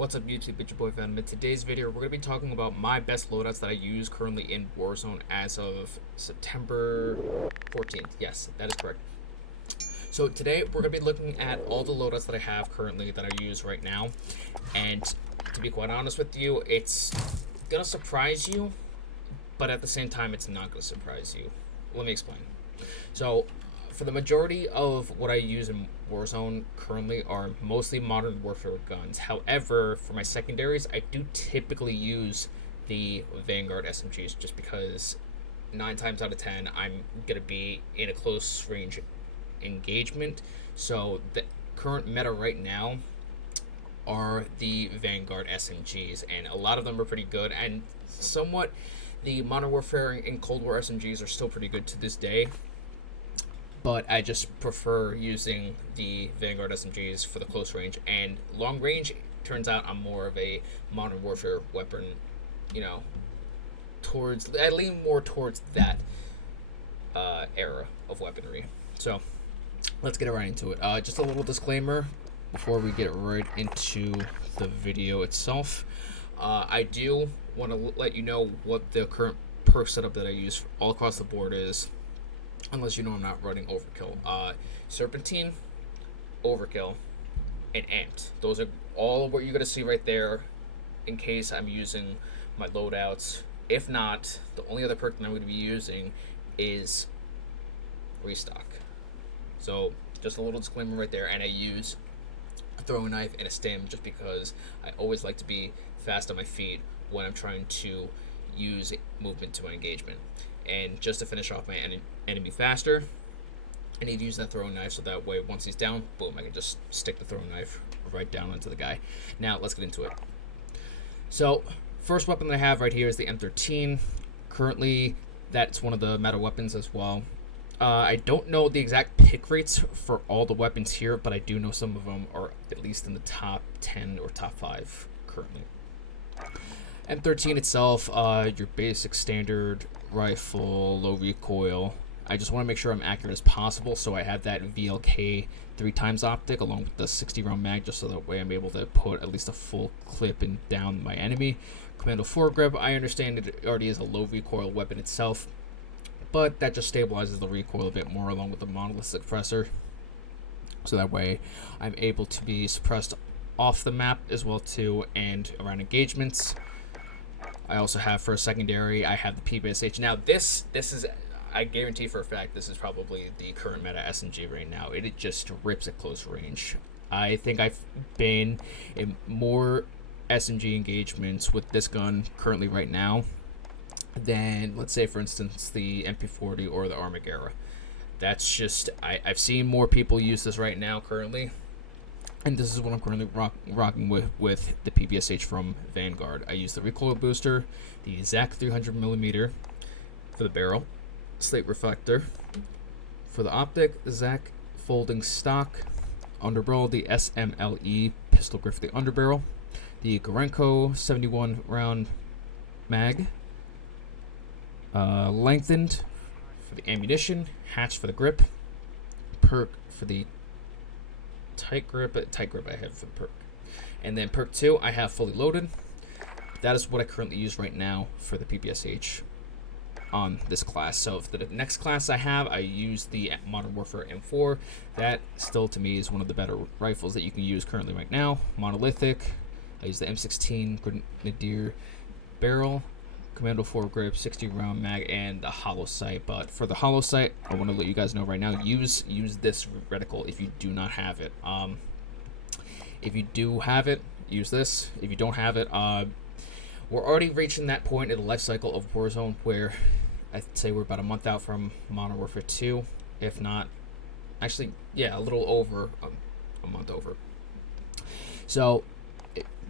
What's up YouTube, it's your boy Venom. In today's video, we're going to be talking about my best loadouts that I use currently in Warzone as of September 14th. Yes, that is correct. So today, we're going to be looking at all the loadouts that I have currently that I use right now. And to be quite honest with you, it's going to surprise you, but at the same time, it's not going to surprise you. Let me explain. So, for the majority of what I use in Warzone currently are mostly Modern Warfare guns. However, for my secondaries, I do typically use the Vanguard SMGs just because 9 times out of 10, I'm going to be in a close range engagement. So the current meta right now are the Vanguard SMGs, and a lot of them are pretty good, and somewhat the Modern Warfare and Cold War SMGs are still pretty good to this day. But I just prefer using the Vanguard SMGs for the close range. And long range, turns out I'm more of a Modern Warfare weapon, you know, I lean more towards that era of weaponry. So, let's get right into it. Just a little disclaimer before we get right into the video itself. I do want to let you know what the current perk setup that I use all across the board is. Unless you know I'm not running Overkill. Serpentine, Overkill, and Amped. Those are all of what you're going to see right there in case I'm using my loadouts. If not, the only other perk that I'm going to be using is Restock. So, just a little disclaimer right there. And I use a throwing knife and a stim just because I always like to be fast on my feet when I'm trying to use movement to my engagement. And just to finish off my enemy faster, I need to use that throwing knife so that way once he's down, boom, I can just stick the throwing knife right down into the guy. Now, let's get into it. So, first weapon that I have right here is the M13. Currently, that's one of the meta weapons as well. I don't know the exact pick rates for all the weapons here, but I do know some of them are at least in the top 10 or top 5 currently. M13 itself, your basic standard rifle, low recoil. I just want to make sure I'm accurate as possible, so I have that VLK 3x optic along with the 60 round mag, just so that way I'm able to put at least a full clip in down my enemy. Commando foregrip, I understand it already is a low recoil weapon itself, but that just stabilizes the recoil a bit more along with the monolith suppressor, so that way I'm able to be suppressed off the map as well too, and around engagements. I also have for a secondary, I have the PPSH. Now this is, I guarantee for a fact, this is probably the current meta SMG right now. It just rips at close range. I think I've been in more SMG engagements with this gun currently right now than, let's say for instance, the MP40 or the Armaguerra. That's just, I've seen more people use this right now currently. And this is what I'm currently rocking with the PPSH from Vanguard. I use the recoil booster, the ZAC 300mm for the barrel, slate reflector for the optic, the ZAC folding stock, underbarrel, the SMLE pistol grip for the underbarrel, the Gorenko 71 round mag, lengthened for the ammunition, hatch for the grip, perk for the tight grip I have for the perk. And then perk 2 I have fully loaded. That is what I currently use right now for the PPSH on this class. So for the next class I have, I use the Modern Warfare M4. That still to me is one of the better rifles that you can use currently right now. Monolithic. I use the M16 Grenadier barrel, Commando foregrip, 60 round mag, and the hollow sight. But for the hollow sight, I want to let you guys know right now, use this reticle if you do not have it. If you do have it, use this. If you don't have it, we're already reaching that point in the life cycle of Warzone where I'd say we're about a month out from Modern Warfare 2, if not, actually, yeah, a little over a month over. So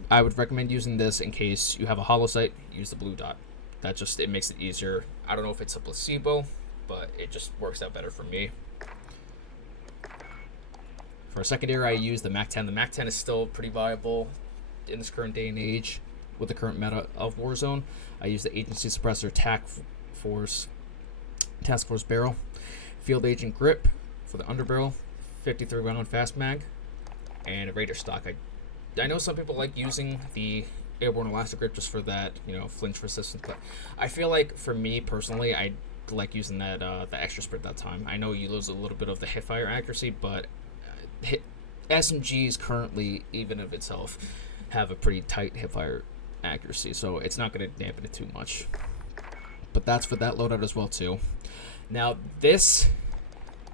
I would recommend using this in case you have a hollow sight. Use the blue dot. That just, it makes it easier. I don't know if it's a placebo, but it just works out better for me. For a secondary, I use the MAC-10. The MAC-10 is still pretty viable in this current day and age with the current meta of Warzone. I use the agency suppressor task force barrel, field agent grip for the underbarrel, 53 round fast mag, and a Raider stock. I I know some people like using the airborne elastic grip just for that, flinch resistance. But I feel like for me personally, I like using that the extra sprint that time. I know you lose a little bit of the hip fire accuracy, but SMGs currently, even of itself, have a pretty tight hip fire accuracy, so it's not going to dampen it too much. But that's for that loadout as well too. Now this,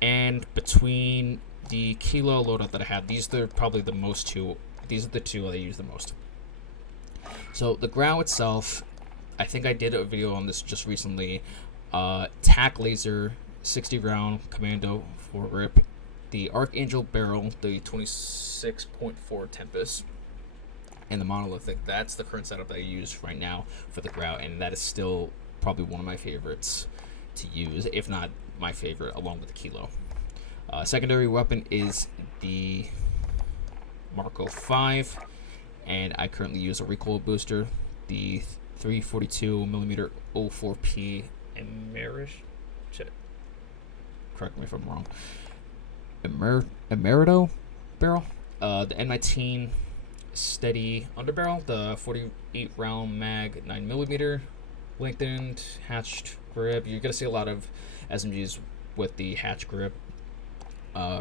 and between the Kilo loadout that I have, these are probably the most two. These are the two that I use the most. So the Grau itself, I think I did a video on this just recently. TAC laser, 60 round commando foregrip, the Archangel barrel, the 26.4 Tempest, and the monolithic. That's the current setup that I use right now for the Grau, and that is still probably one of my favorites to use, if not my favorite, along with the Kilo. Secondary weapon is the Marco 5, and I currently use a recoil booster, the 342mm 04P Emerish. Correct me if I'm wrong. Emerito barrel. The M19 steady underbarrel, the 48 round mag 9mm, lengthened hatched grip. You're gonna see a lot of SMGs with the hatch grip.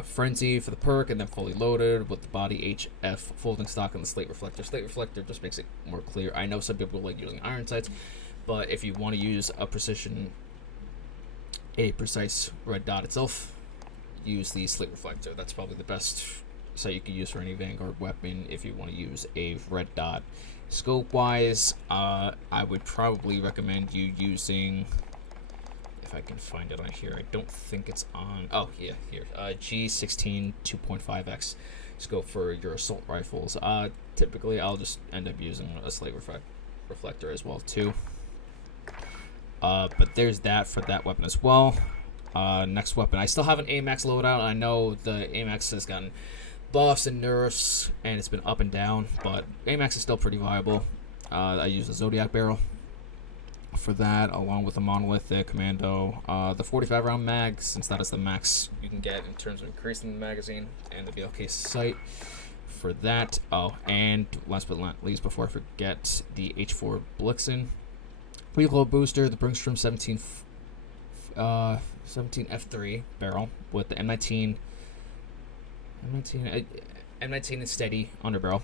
Frenzy for the perk, and then fully loaded with the body HF folding stock and the slate reflector. Slate reflector just makes it more clear. I know some people like using iron sights, but if you want to use a precise red dot itself, use the slate reflector. That's probably the best sight you can use for any Vanguard weapon if you want to use a red dot. Scope wise, I would probably recommend you using, if I can find it on here, I don't think it's on, oh yeah, here, G16 2.5x scope for your assault rifles. Typically I'll just end up using a slate reflector as well too. But there's that for that weapon as well. Next weapon, I still have an Amax loadout. I know the Amax has gotten buffs and nerfs, and it's been up and down, but Amax is still pretty viable. I use the Zodiac barrel for that, along with the monolithic commando, the 45 round mag, since that is the max you can get in terms of increasing the magazine, and the VLK sight for that. Oh, and last but not least, before I forget, the H4 Blixen recoil booster, the Bringstrom 17 F3 barrel with the M19 is steady underbarrel,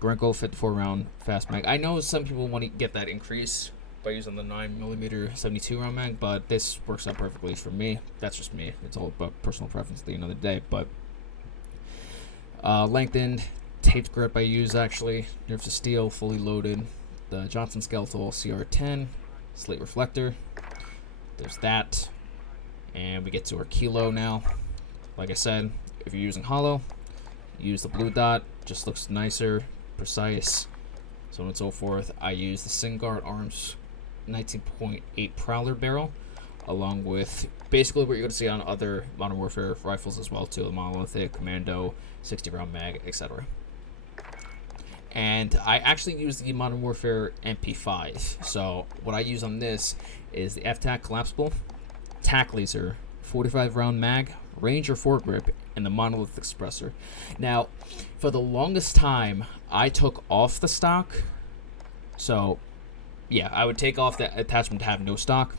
Grenko 54 round fast mag. I know some people want to get that increase by using the 9mm 72 round mag, but this works out perfectly for me. That's just me. It's all about personal preference at the end of the day. But lengthened taped grip I use, actually, nerfs to steel, fully loaded, the Johnson Skeletal CR10 slate reflector. There's that, and we get to our Kilo now. Like I said, if you're using hollow, use the blue dot. Just looks nicer, precise, so on and so forth. I use the Singard Arms 19.8 Prowler barrel, along with basically what you're going to see on other Modern Warfare rifles as well too, the monolithic, commando, 60 round mag, etc. And I actually use the Modern Warfare MP5. So what I use on this is the F-Tac collapsible, TAC laser, 45 round mag, Ranger foregrip, and the monolithic suppressor. Now, for the longest time, I took off the stock. So yeah, I would take off the attachment to have no stock,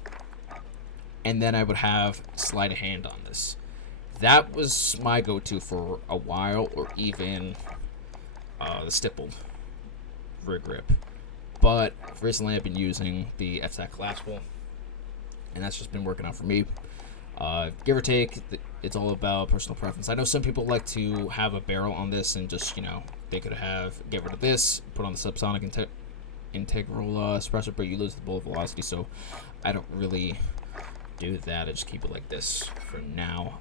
and then I would have sleight of hand on this. That was my go-to for a while, or even the stippled rear grip. But recently I've been using the F-Tac collapsible, and that's just been working out for me. Give or take, it's all about personal preference. I know some people like to have a barrel on this and just, they could get rid of this, put on the subsonic integral suppressor, but you lose the bullet velocity, so I don't really do that. I just keep it like this for now.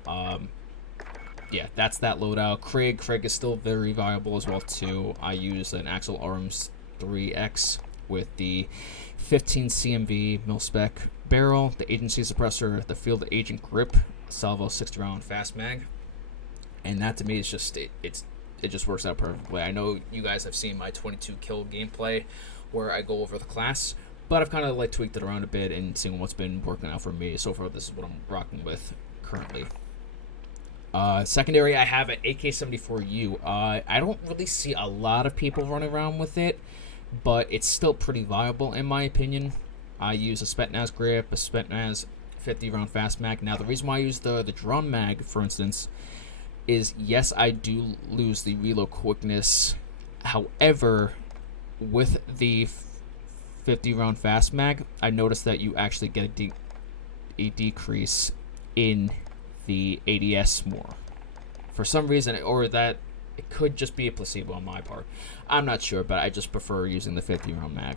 Yeah, that's that loadout. Craig is still very viable as well too. I use an Axel Arms 3X with the 15 CMV mil-spec barrel, the agency suppressor, the field agent grip, salvo 60 round fast mag, and that to me is just it just works out perfectly. I know you guys have seen my 22 kill gameplay where I go over the class, but I've kind of like tweaked it around a bit and seeing what's been working out for me. So far, this is what I'm rocking with currently. Secondary, I have an AK-74U. I don't really see a lot of people running around with it, but it's still pretty viable in my opinion. I use a Spetsnaz grip, a Spetsnaz 50 round fast mag. Now the reason why I use the drum mag, for instance, is yes, I do lose the reload quickness. However, with the 50 round fast mag, I noticed that you actually get a decrease in the ADS more for some reason, or that it could just be a placebo on my part. I'm not sure, but I just prefer using the 50 round mag.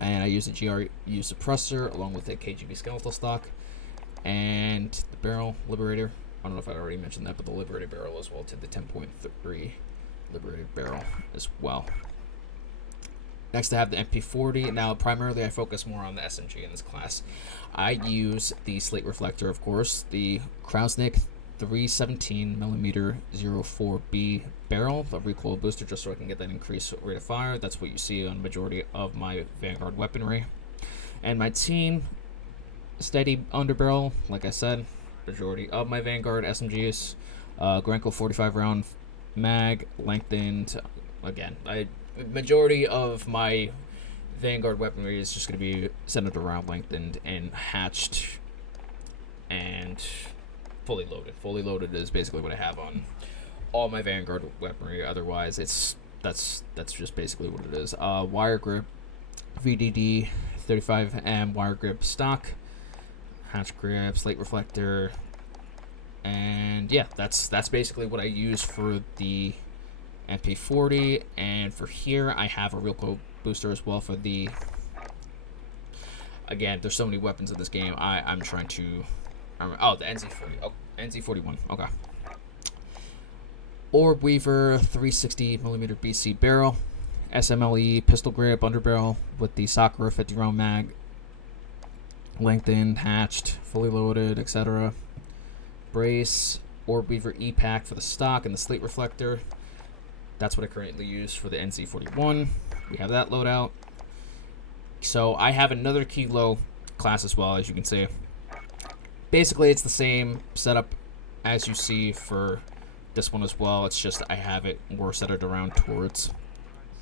And I use a GRU suppressor along with a KGB skeletal stock and the barrel liberator. I don't know if I already mentioned that, but the liberated barrel as well, to the 10.3 liberated barrel as well. Next, I have the MP40. Now, primarily, I focus more on the SMG in this class. I use the slate reflector, of course, the Krausnik 317mm 04B barrel, the recoil booster, just so I can get that increased rate of fire. That's what you see on the majority of my Vanguard weaponry. And my team, steady underbarrel, like I said, majority of my Vanguard SMGs, Grenko 45 round mag, lengthened. Again, majority of my Vanguard weaponry is just going to be centered around lengthened and hatched and fully loaded. Fully loaded is basically what I have on all my Vanguard weaponry. Otherwise, that's just basically what it is. Wire grip, VDD 35M wire grip stock, hatch grip, slate reflector, and yeah, that's basically what I use for the MP40. And for here, I have a recoil booster as well for the. Again, there's so many weapons in this game. I'm trying to. Oh, the NZ40. Oh, NZ41. Okay. Orb Weaver 360mm BC barrel, SMLE pistol grip underbarrel with the Sakura 50 round mag, lengthened, hatched, fully loaded, etc. Brace, Orb Weaver E-Pack for the stock and the slate reflector. That's what I currently use for the NZ41. We have that loadout. So I have another Kilo class as well, as you can see. Basically, it's the same setup as you see for this one as well. It's just I have it more centered around towards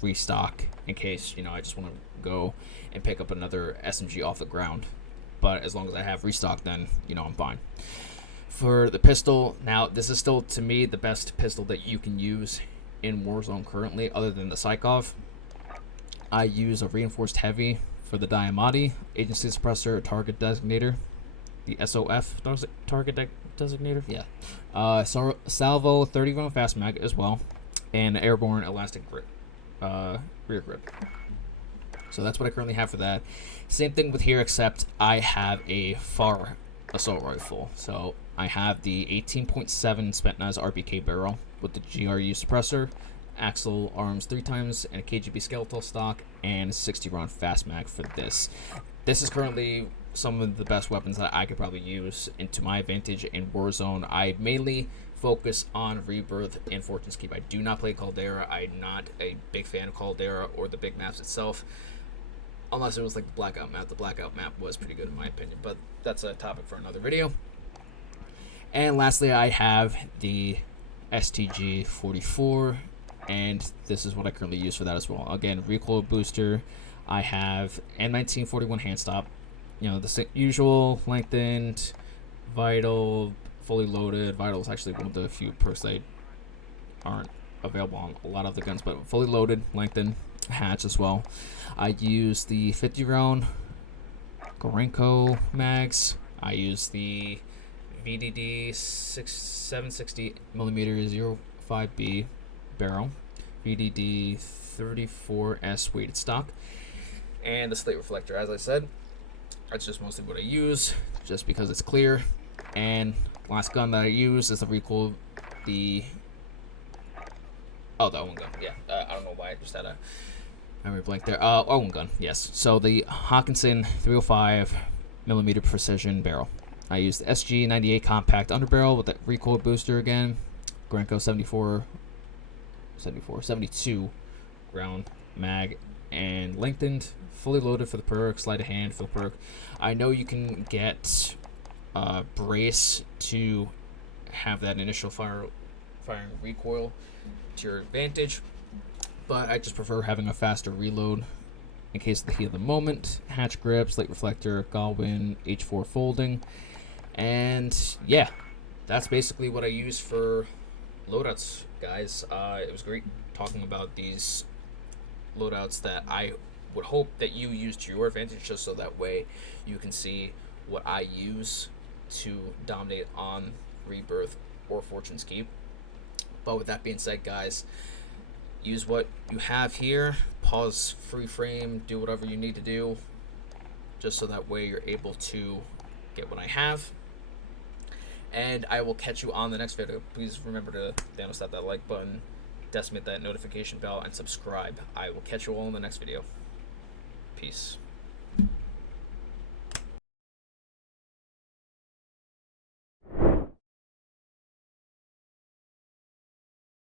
restock in case, I just want to go and pick up another SMG off the ground. But as long as I have restock, then, I'm fine. For the pistol, now, this is still, to me, the best pistol that you can use in Warzone currently, other than the Psychov. I use a reinforced heavy for the Diamati, agency suppressor, target designator, the SOF target designator, yeah. Salvo 30 round fast mag as well, and airborne elastic grip, rear grip. So that's what I currently have for that. Same thing with here, except I have a FAR assault rifle. So I have the 18.7 Spetsnaz RPK barrel with the GRU suppressor, axle arms 3 times, and a KGB skeletal stock, and 60 round fast mag for this. This is currently some of the best weapons that I could probably use into my advantage in Warzone. I mainly focus on Rebirth and Fortune's Keep. I do not play Caldera. I'm not a big fan of Caldera or the big maps itself, unless it was like the Blackout map. The Blackout map was pretty good in my opinion, but that's a topic for another video. And lastly, I have the STG 44, and this is what I currently use for that as well. Again, recoil booster. I have M1941 hand stop. The usual lengthened, vital, fully loaded. Vital is actually one of the few perks that aren't available on a lot of the guns, but fully loaded, lengthened, hatch as well. I use the 50 round Grenko mags. I use the VDD 760mm 05B barrel, VDD 34S weighted stock, and the slate reflector. As I said, that's just mostly what I use, just because it's clear. And last gun that I use is the recoil, the Owen gun. Yeah, I don't know why I just had a memory blank there. Owen gun, yes. So the Hawkinson 305mm precision barrel. I use the SG98 compact underbarrel with the recoil booster again. Grenko 72 round mag, and lengthened, fully loaded for the perk, sleight of hand for the perk. I know you can get brace to have that initial firing recoil to your advantage, but I just prefer having a faster reload in case of the heat of the moment. Hatch grip, slate reflector, Galwin, H4 folding, and yeah, that's basically what I use for loadouts, guys. It was great talking about these loadouts that I would hope that you use to your advantage, just so that way you can see what I use to dominate on Rebirth or Fortune's Keep. But with that being said, guys, use what you have here, pause free frame, do whatever you need to do, just so that way you're able to get what I have. And I will catch you on the next video. Please remember to tap that like button, decimate that notification bell, and subscribe. I will catch you all in the next video. Peace.